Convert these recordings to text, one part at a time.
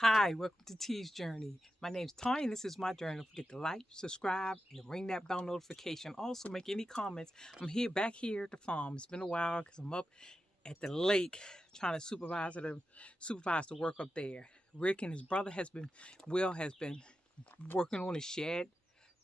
Hi, welcome to T's Journey. My name's Tanya. This is my journey. Don't forget to like, subscribe, and ring that bell notification. Also, make any comments. I'm back here at the farm. It's been a while because I'm up at the lake trying to supervise the work up there. Rick and his brother Will has been working on a shed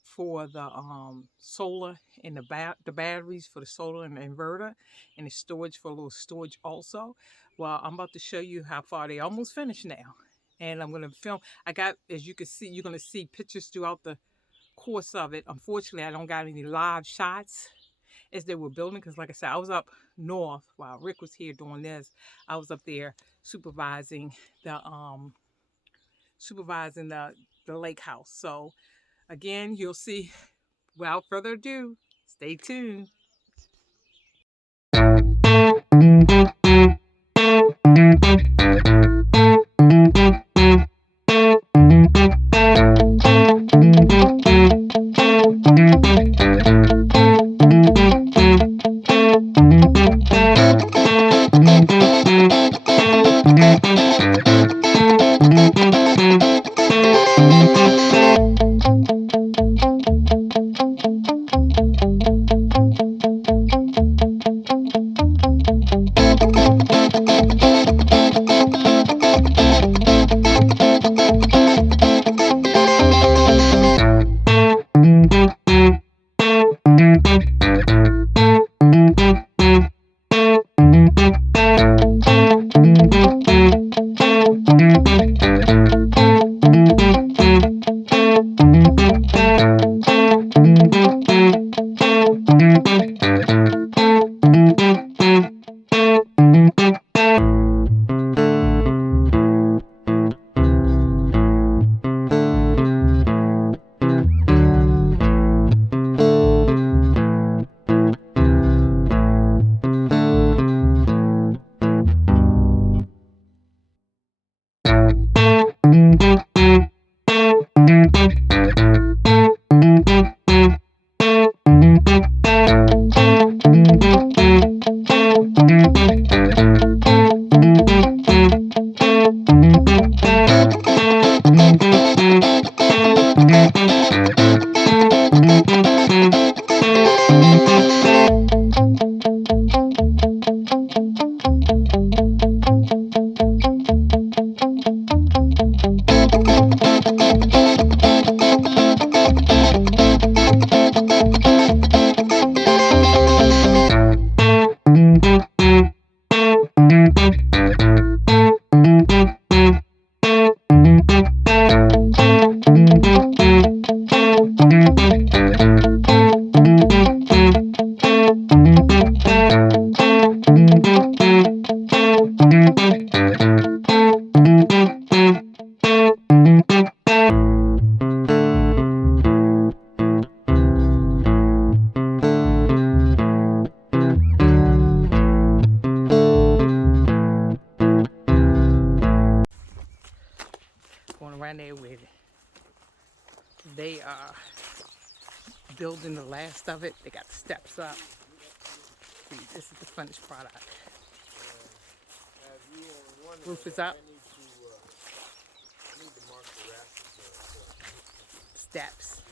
for the solar and the batteries for the solar and the inverter, and the storage for a little storage also. Well, I'm about to show you how far they almost finished now, and I'm gonna film. I got, as you can see, you're gonna see pictures throughout the course of it. Unfortunately, I don't got any live shots as they were building because, like I said, I was up north while Rick was here doing this. I was up there supervising the supervising the lake house. So again, you'll see. Without further ado, stay tuned. Going around there with it. They are building the last of it. They got the steps up. See, this is the finished product. Roof is up. Steps.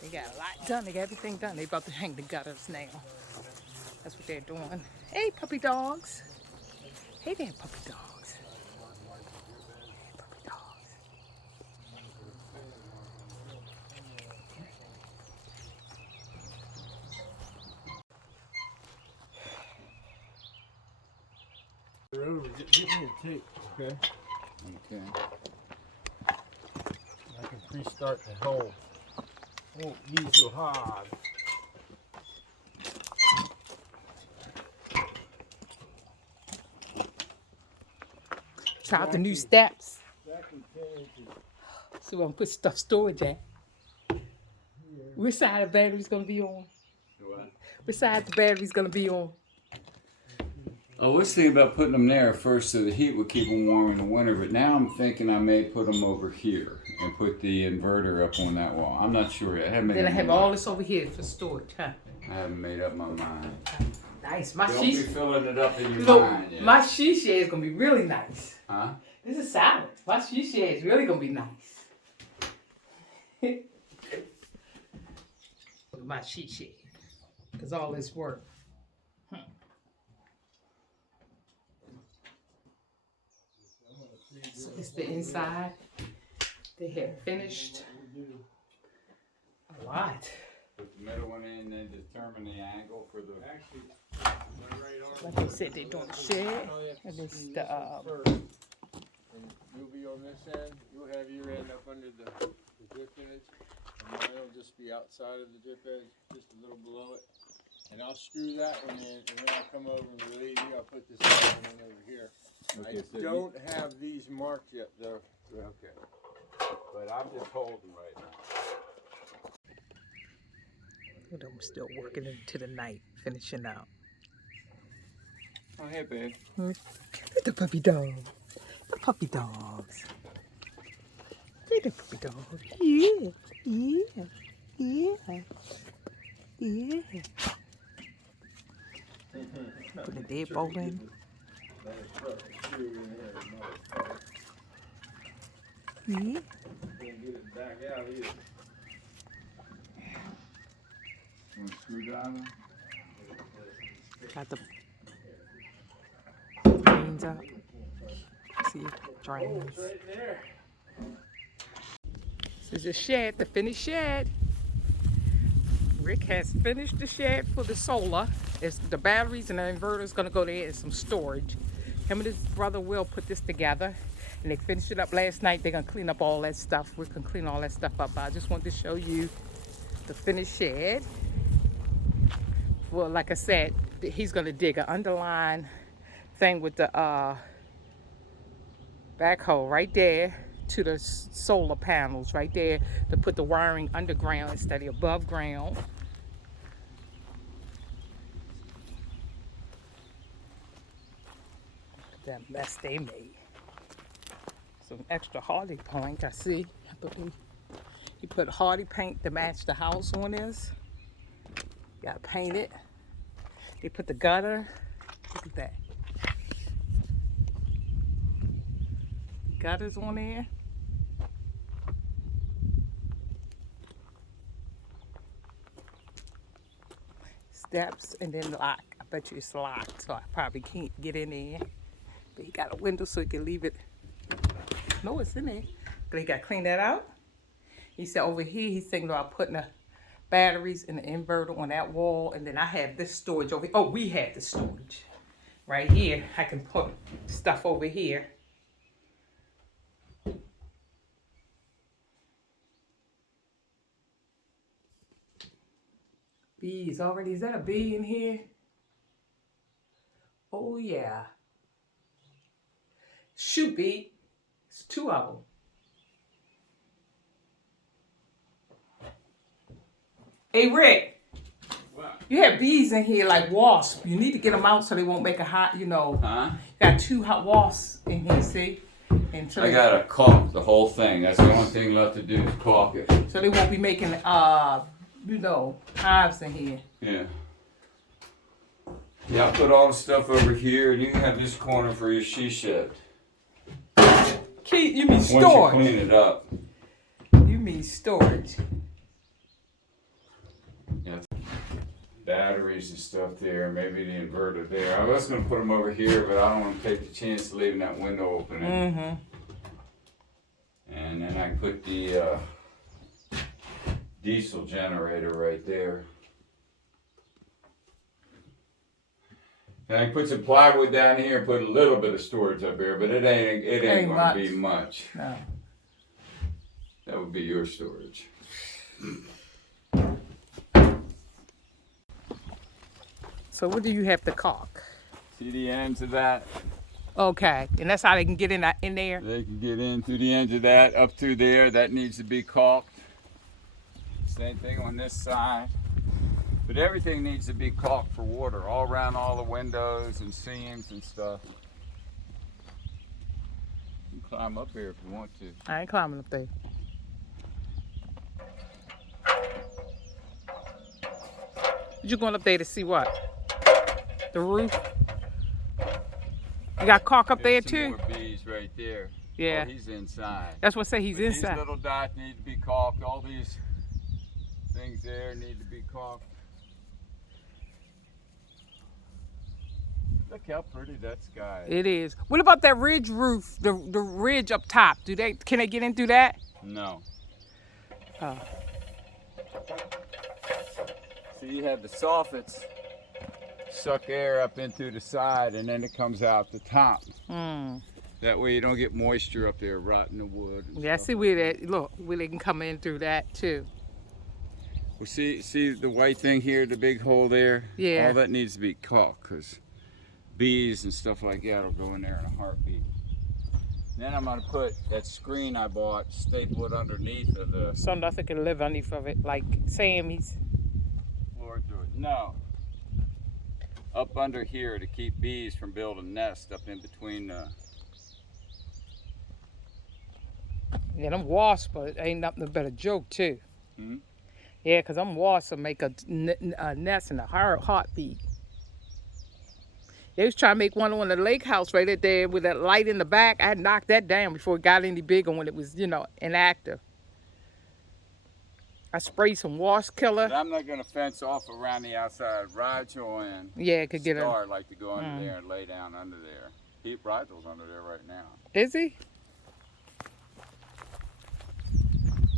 They got a lot done. They got everything done. They about to hang the gutters now. That's what they're doing. Hey, puppy dogs. Hey there, puppy dogs. Hey, puppy dogs. Get me a tape, okay? Okay. I can pre-start the hole. Won't be so hard. Try out the new steps. Exactly 10 inches. So I'm gonna put stuff storage at. Which side the battery's gonna be on? Which side the battery's gonna be on? I was thinking about putting them there first so the heat would keep them warm in the winter, but now I'm thinking I may put them over here and put the inverter up on that wall. I'm not sure yet. I haven't made Then I up have my all mind. this over here for storage, huh? I haven't made up my mind. Nice. My Don't be she filling it up in your so mind. Yeah. my she shed is gonna be really nice. Huh? This is salad. My she shed is really gonna be nice. Look at my she shed. Cause all this work. So it's the inside. They have finished a lot. Put the middle one in, then determine the angle for the. Actually, my right arm. Like I said, they're doing the shed. And this is the First. And you'll be on this end. You'll have your end up under the drip edge. And mine will just be outside of the drip edge, just a little below it. And I'll screw that one in, and then I'll come over and relieve you. I'll put this other one in over here. Okay, I so don't have these marked yet, though. Okay. But I'm just holding right now. I'm still working into the night, finishing out. Oh, hey, babe. The puppy dog. The puppy dogs. Hey, the puppy dog. Yeah, yeah, yeah, yeah. Put the deadbolt in. Yeah. Can't get it back out either. Want a screwdriver? Got the drains up. See, drains. Right there. This is the shed, the finished shed. Rick has finished the shed for the solar. It's the batteries and the inverter is gonna go there and some storage. Him and his brother Will put this together and they finished it up last night. They're gonna clean up all that stuff. We can clean all that stuff up. I just wanted to show you the finished shed. Well, like I said, he's gonna dig an underline thing with the backhoe right there to the solar panels right there to put the wiring underground instead of above ground. That mess they made. Some extra hardy paint, I see. He put hardy paint to match the house on this. Got to paint it. They put the gutter. Look at that. Gutters on there. Steps and then lock. I bet you it's locked, so I probably can't get in there. But he got a window so he can leave it. No, it's in there. But he got to clean that out. He said over here, he's thinking about putting the batteries and the inverter on that wall. And then I have this storage over here. Oh, we have the storage. Right here, I can put stuff over here. Bees already. Is that a bee in here? Oh, yeah. Shoot, bee. It's 2 of them. Hey, Rick. What? You have bees in here like wasps. You need to get them out so they won't make a hot, you know. Huh? Got 2 hot wasps in here, see? And so I gotta caulk the whole thing. That's the only thing left to do is caulk it. so they won't be making, you know, hives in here. Yeah. Yeah, I'll put all the stuff over here, and you can have this corner for your she shed. You mean Once you storage? clean it up. You mean storage? Yeah. Batteries and stuff there, maybe the inverter there. I was gonna put them over here, but I don't want to take the chance of leaving that window open. Mm-hmm. And then I can put the diesel generator right there. And I can put some plywood down here and put a little bit of storage up here, but it ain't Ain't gonna much. be much. No. That would be your storage. So what do you have to caulk? See the ends of that? Okay, and that's how they can get in there. They can get in through the ends of that, up through there. That needs to be caulked. Same thing on this side. But everything needs to be caulked for water, all around all the windows and seams and stuff. You can climb up here if you want to. I ain't climbing up there. You going up there to see what? The roof. You got caulk up there There's some too? more bees right there. Yeah. Oh, he's inside. That's what I say, he's But inside. These little dots need to be caulked. All these things there need to be caulked. Look how pretty that sky is. It is. What about that ridge roof? The ridge up top. Can they get in through that? No. Oh. So you have the soffits suck air up in through the side, and then it comes out the top. Mm. That way you don't get moisture up there rotting the wood. Yeah, I see where that, look, where they can come in through that too. Well, see the white thing here, the big hole there? Yeah. All that needs to be caulked, because bees and stuff like that will go in there in a heartbeat. Then I'm gonna put that screen I bought, staple it underneath of the So nothing can live underneath of it, like Sammy's. floor joist. No. Up under here to keep bees from building nests up in between the... Yeah, them wasps, but ain't nothing but a joke too. Hmm? Yeah, because them wasps will make a nest in a heartbeat. They was trying to make one on the lake house right there with that light in the back. I had knocked that down before it got any bigger when it was, inactive. I sprayed some wasp killer. But I'm not gonna fence off around the outside. Rigel and Yeah, it could get a... Star like to go under there and lay down under there. Rigel's under there right now. Is he?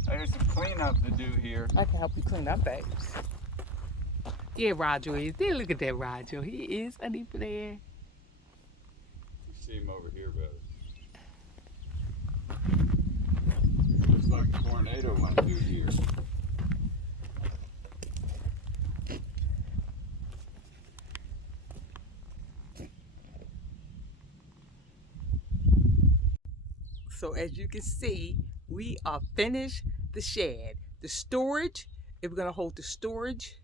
There's some cleanup to do here. I can help you clean up, babes. Yeah, Roger is there. Look at that, Roger. He is underneath there. You see him over here better. Looks like a tornado went through here. So as you can see, we are finished the shed. The storage, if we're gonna hold the storage,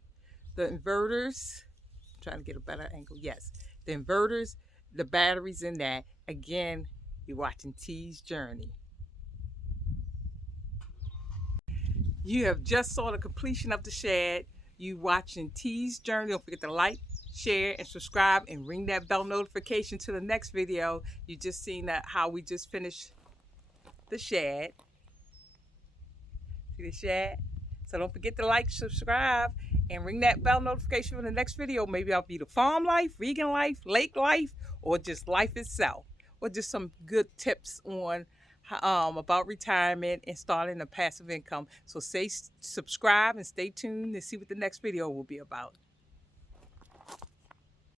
the inverters, I'm trying to get a better angle, yes. The inverters, the batteries in that. Again, you're watching T's Journey. You have just saw the completion of the shed. You watching T's Journey. Don't forget to like, share, and subscribe, and ring that bell notification to the next video. You just seen that how we just finished the shed. See the shed? So don't forget to like, subscribe, and ring that bell notification for the next video. Maybe I'll be the farm life, vegan life, lake life, or just life itself, or just some good tips on about retirement and starting a passive income. So subscribe and stay tuned to see what the next video will be about.